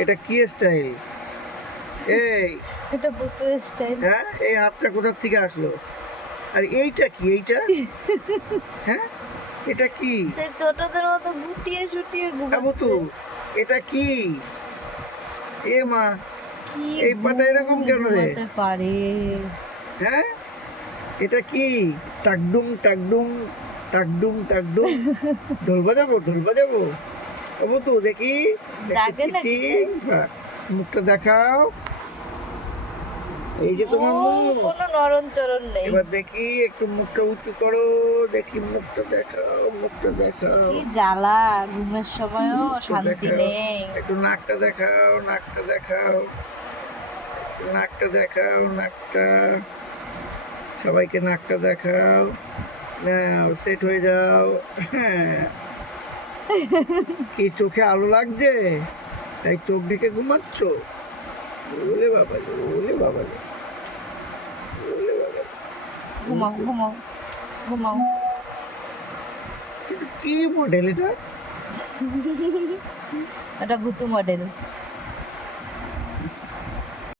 এটা কি স্টাইল? এই এটা বুতু স্টাইল। হ্যাঁ, এই হাতটা কোথা থেকে আসলো? আর এইটা কি? এইটা হ্যাঁ, এটা কি? সে ছোটদের মতো গুটিয়ে শুটিয়ে তো ঘুমাচ্ছে। এটা কি? এ মা, কি এই পাটা এরকম কেন রে? ঘুমাতে পারে? হ্যাঁ, এটা কি? টাকডুম টাকডুম টাকডুম টাকডুম। ঢোল বাজাবো, ঢোল বাজাবো। তো দেখি, জাগে নাকি? মুখটা দেখাও। এই যে তোমার মুখ। কোনো নরম চরণ নেই। এবার দেখি, একটু মুখটা উঁচু করো, দেখি মুখটা দেখাও, মুখটা দেখাও। কি জ্বালা, ঘুমের সময়ও শান্তি দেখাও। নেই। একটু নাকটা দেখাও, নাকটা দেখাও, একটু নাকটা দেখাও, নাকটা। সবাইকে নাকটা দেখাও। নাও, সেট হয়ে যাও। হ্যাঁ। কি চোখে আলো লাগছে, তাই চোখ ঢেকে ঘুমাচ্ছ? ওলে বাবা, ওলে বাবা, ওলে বাবা। ঘুমাও ঘুমাও ঘুমাও। কিন্তু কি মডেল এটা? এটা ভুতু মডেল।